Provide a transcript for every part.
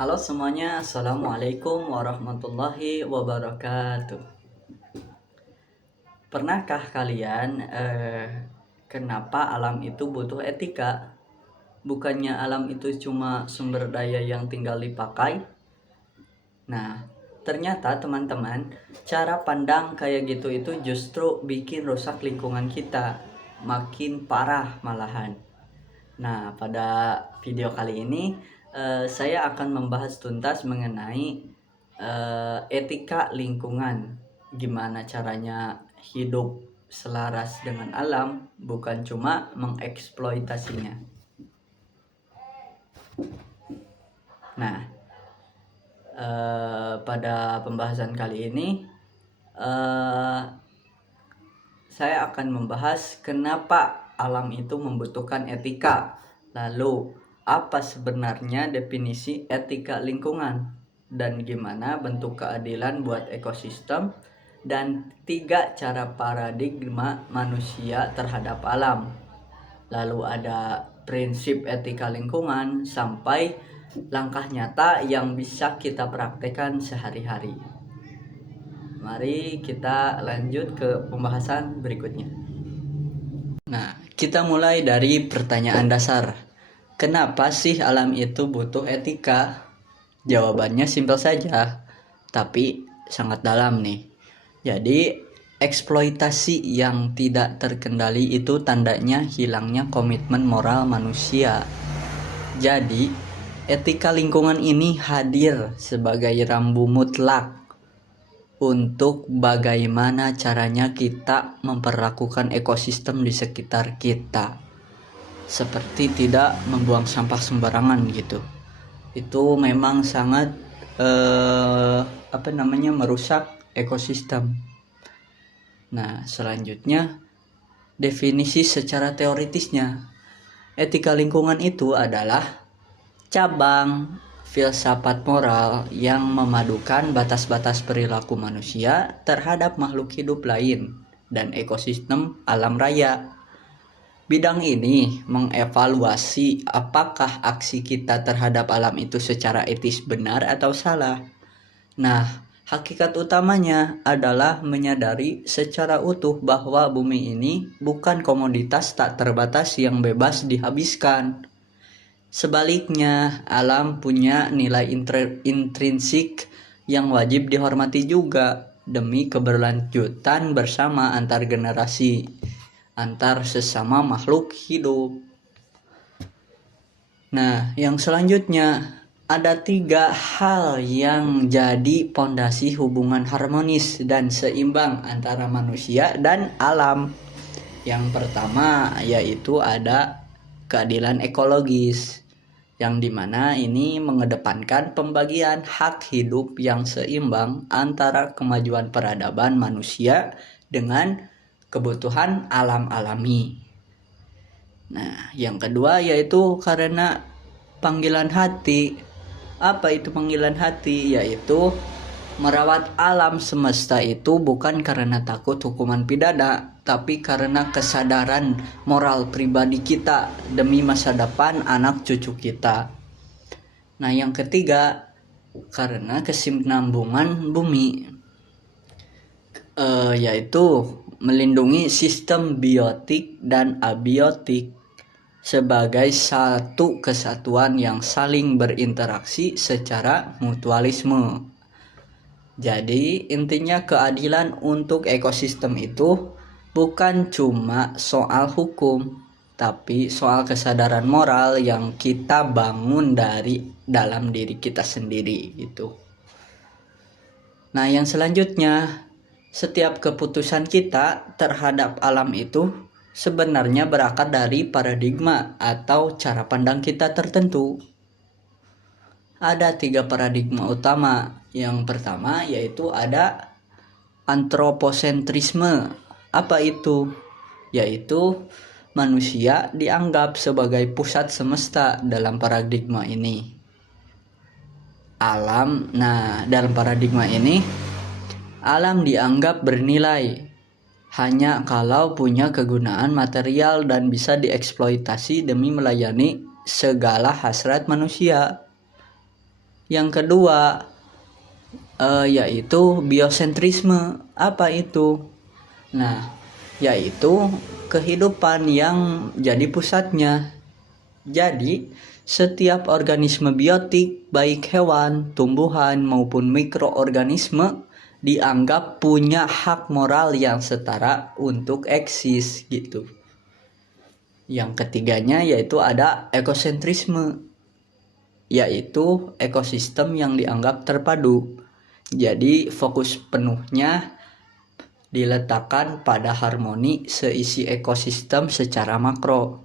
Halo semuanya, Assalamualaikum warahmatullahi wabarakatuh. Pernahkah kalian kenapa alam itu butuh etika? Bukannya alam itu cuma sumber daya yang tinggal dipakai? Nah, ternyata teman-teman, cara pandang kayak gitu itu justru bikin rusak lingkungan kita, makin parah malahan. Nah, pada video kali ini saya akan membahas tuntas mengenai etika lingkungan. Gimana caranya hidup selaras dengan alam, bukan cuma mengeksploitasinya. Nah, pada pembahasan kali ini saya akan membahas kenapa alam itu membutuhkan etika. Lalu, apa sebenarnya definisi etika lingkungan? Dan gimana bentuk keadilan buat ekosistem? Dan 3 cara paradigma manusia terhadap alam. Lalu ada prinsip etika lingkungan sampai langkah nyata yang bisa kita praktekkan sehari-hari. Mari kita lanjut ke pembahasan berikutnya. Nah, kita mulai dari pertanyaan dasar. Kenapa sih alam itu butuh etika? Jawabannya simpel saja, tapi sangat dalam nih. Jadi, eksploitasi yang tidak terkendali itu tandanya hilangnya komitmen moral manusia. Jadi, etika lingkungan ini hadir sebagai rambu mutlak untuk bagaimana caranya kita memperlakukan ekosistem di sekitar kita, seperti tidak membuang sampah sembarangan gitu. Itu memang sangat merusak ekosistem. Nah, selanjutnya definisi secara teoritisnya. Etika lingkungan itu adalah cabang filsafat moral yang memadukan batas-batas perilaku manusia terhadap makhluk hidup lain dan ekosistem alam raya. Bidang ini mengevaluasi apakah aksi kita terhadap alam itu secara etis benar atau salah. Nah, hakikat utamanya adalah menyadari secara utuh bahwa bumi ini bukan komoditas tak terbatas yang bebas dihabiskan. Sebaliknya, alam punya nilai intrinsik yang wajib dihormati juga demi keberlanjutan bersama antar generasi, antar sesama makhluk hidup. Nah, yang selanjutnya ada 3 hal yang jadi pondasi hubungan harmonis dan seimbang antara manusia dan alam. Yang pertama yaitu ada keadilan ekologis, yang dimana ini mengedepankan pembagian hak hidup yang seimbang antara kemajuan peradaban manusia dengan kebutuhan alam alami. Nah, yang kedua yaitu karena panggilan hati. Apa itu panggilan hati? Yaitu merawat alam semesta itu bukan karena takut hukuman pidana, tapi karena kesadaran moral pribadi kita demi masa depan anak cucu kita. Nah, yang ketiga, karena kesinambungan bumi, yaitu melindungi sistem biotik dan abiotik sebagai satu kesatuan yang saling berinteraksi secara mutualisme. Jadi intinya keadilan untuk ekosistem itu bukan cuma soal hukum, tapi soal kesadaran moral yang kita bangun dari dalam diri kita sendiri gitu. Nah, yang selanjutnya, setiap keputusan kita terhadap alam itu sebenarnya berakar dari paradigma atau cara pandang kita tertentu. Ada 3 paradigma utama. Yang pertama yaitu ada antroposentrisme. Apa itu? Yaitu manusia dianggap sebagai pusat semesta dalam paradigma ini. Dalam paradigma ini, alam dianggap bernilai hanya kalau punya kegunaan material dan bisa dieksploitasi demi melayani segala hasrat manusia. Yang kedua yaitu biosentrisme. Apa itu? Nah, yaitu kehidupan yang jadi pusatnya. Jadi, setiap organisme biotik, baik hewan, tumbuhan, maupun mikroorganisme, dianggap punya hak moral yang setara untuk eksis gitu. Yang ketiganya yaitu ada ekosentrisme, yaitu ekosistem yang dianggap terpadu. Jadi fokus penuhnya diletakkan pada harmoni seisi ekosistem secara makro,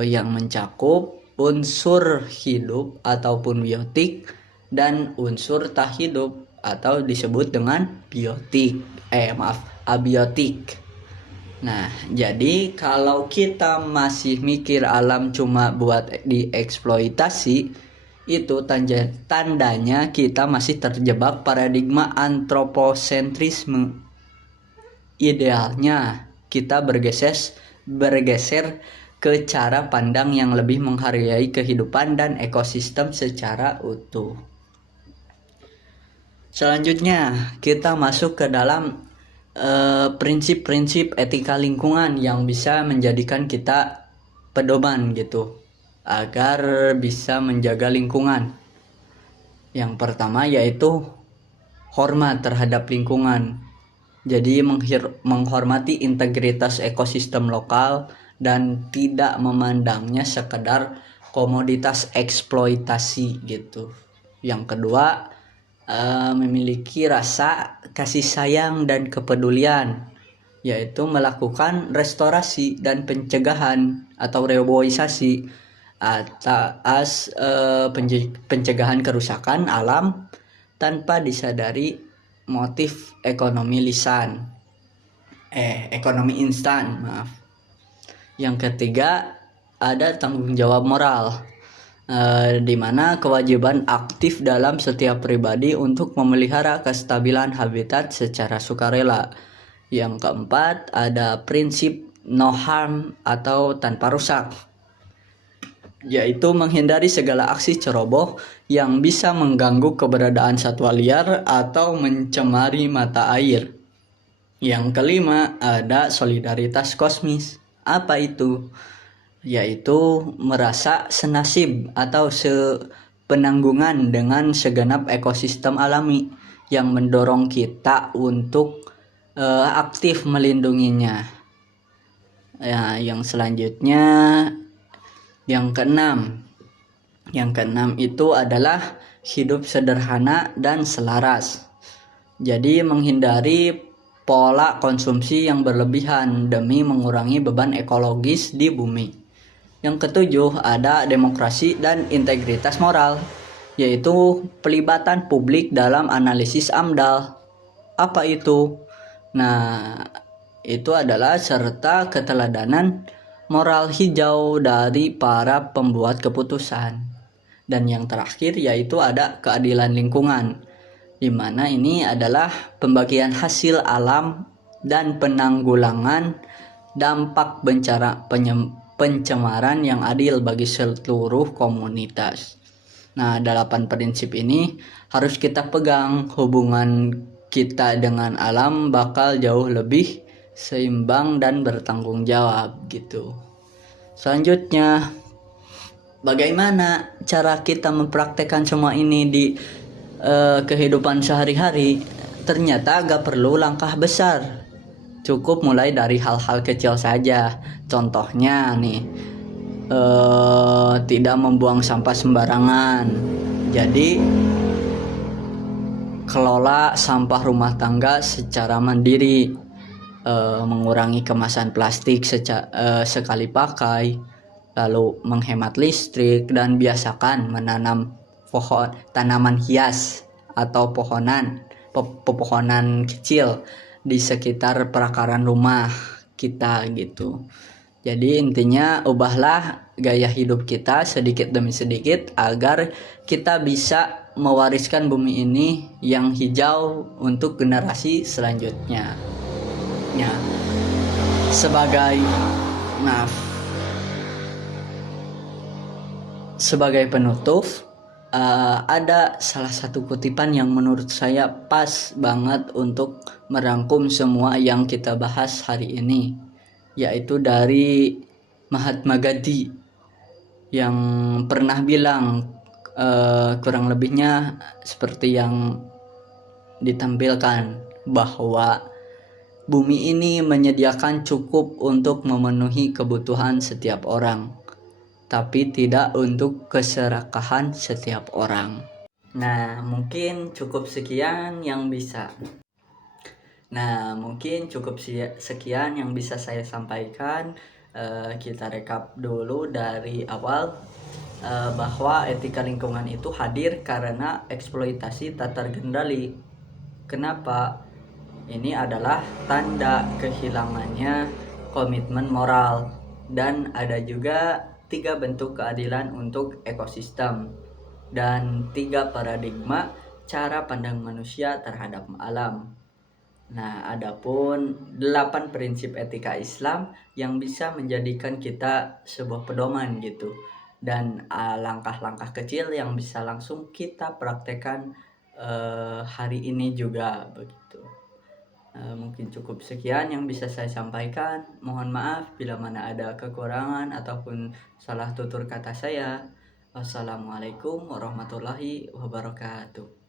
yang mencakup unsur hidup ataupun biotik dan unsur tak hidup atau disebut dengan abiotik. Nah, jadi kalau kita masih mikir alam cuma buat dieksploitasi, itu tandanya kita masih terjebak paradigma antroposentrisme. Idealnya kita bergeser ke cara pandang yang lebih menghargai kehidupan dan ekosistem secara utuh. Selanjutnya kita masuk ke dalam prinsip-prinsip etika lingkungan yang bisa menjadikan kita pedoman gitu agar bisa menjaga lingkungan. Yang pertama yaitu hormat terhadap lingkungan. Jadi menghormati integritas ekosistem lokal dan tidak memandangnya sekedar komoditas eksploitasi gitu. Yang kedua, memiliki rasa kasih sayang dan kepedulian, yaitu melakukan restorasi dan pencegahan atau reboisasi atas pencegahan kerusakan alam tanpa disadari motif ekonomi instan. Yang ketiga, ada tanggung jawab moral, di mana kewajiban aktif dalam setiap pribadi untuk memelihara kestabilan habitat secara sukarela. Yang keempat, ada prinsip no harm atau tanpa rusak, yaitu menghindari segala aksi ceroboh yang bisa mengganggu keberadaan satwa liar atau mencemari mata air. Yang kelima, ada solidaritas kosmis. Apa itu? Yaitu merasa senasib atau sepenanggungan dengan segenap ekosistem alami yang mendorong kita untuk aktif melindunginya. Ya, yang selanjutnya yang keenam itu adalah hidup sederhana dan selaras. Jadi menghindari pola konsumsi yang berlebihan demi mengurangi beban ekologis di bumi. Yang ketujuh, ada demokrasi dan integritas moral, yaitu pelibatan publik dalam analisis AMDAL. Apa itu? Nah, itu adalah serta keteladanan moral hijau dari para pembuat keputusan. Dan yang terakhir yaitu ada keadilan lingkungan, di mana ini adalah pembagian hasil alam dan penanggulangan dampak pencemaran yang adil bagi seluruh komunitas. Nah, 8 prinsip ini harus kita pegang. Hubungan kita dengan alam bakal jauh lebih seimbang dan bertanggung jawab gitu. Selanjutnya, bagaimana cara kita mempraktekkan semua ini di kehidupan sehari-hari? Ternyata gak perlu langkah besar, cukup mulai dari hal-hal kecil saja. Contohnya nih, tidak membuang sampah sembarangan. Jadi kelola sampah rumah tangga secara mandiri, mengurangi kemasan plastik sekali pakai, lalu menghemat listrik, dan biasakan menanam tanaman hias atau pepohonan kecil di sekitar perakaran rumah kita gitu. Jadi intinya ubahlah gaya hidup kita sedikit demi sedikit agar kita bisa mewariskan bumi ini yang hijau untuk generasi selanjutnya. Ya, sebagai penutup, ada salah satu kutipan yang menurut saya pas banget untuk merangkum semua yang kita bahas hari ini, yaitu dari Mahatma Gandhi yang pernah bilang, kurang lebihnya seperti yang ditampilkan, bahwa bumi ini menyediakan cukup untuk memenuhi kebutuhan setiap orang, tapi tidak untuk keserakahan setiap orang. Nah, mungkin cukup sekian yang bisa saya sampaikan. Kita rekap dulu dari awal, bahwa etika lingkungan itu hadir karena eksploitasi tak terkendali. Kenapa? Ini adalah tanda kehilangannya komitmen moral, dan ada juga 3 bentuk keadilan untuk ekosistem dan 3 paradigma cara pandang manusia terhadap alam. Nah, adapun 8 prinsip etika Islam yang bisa menjadikan kita sebuah pedoman gitu, dan langkah-langkah kecil yang bisa langsung kita praktekkan hari ini juga begitu. Mungkin cukup sekian yang bisa saya sampaikan. Mohon maaf bila mana ada kekurangan ataupun salah tutur kata saya. Wassalamualaikum warahmatullahi wabarakatuh.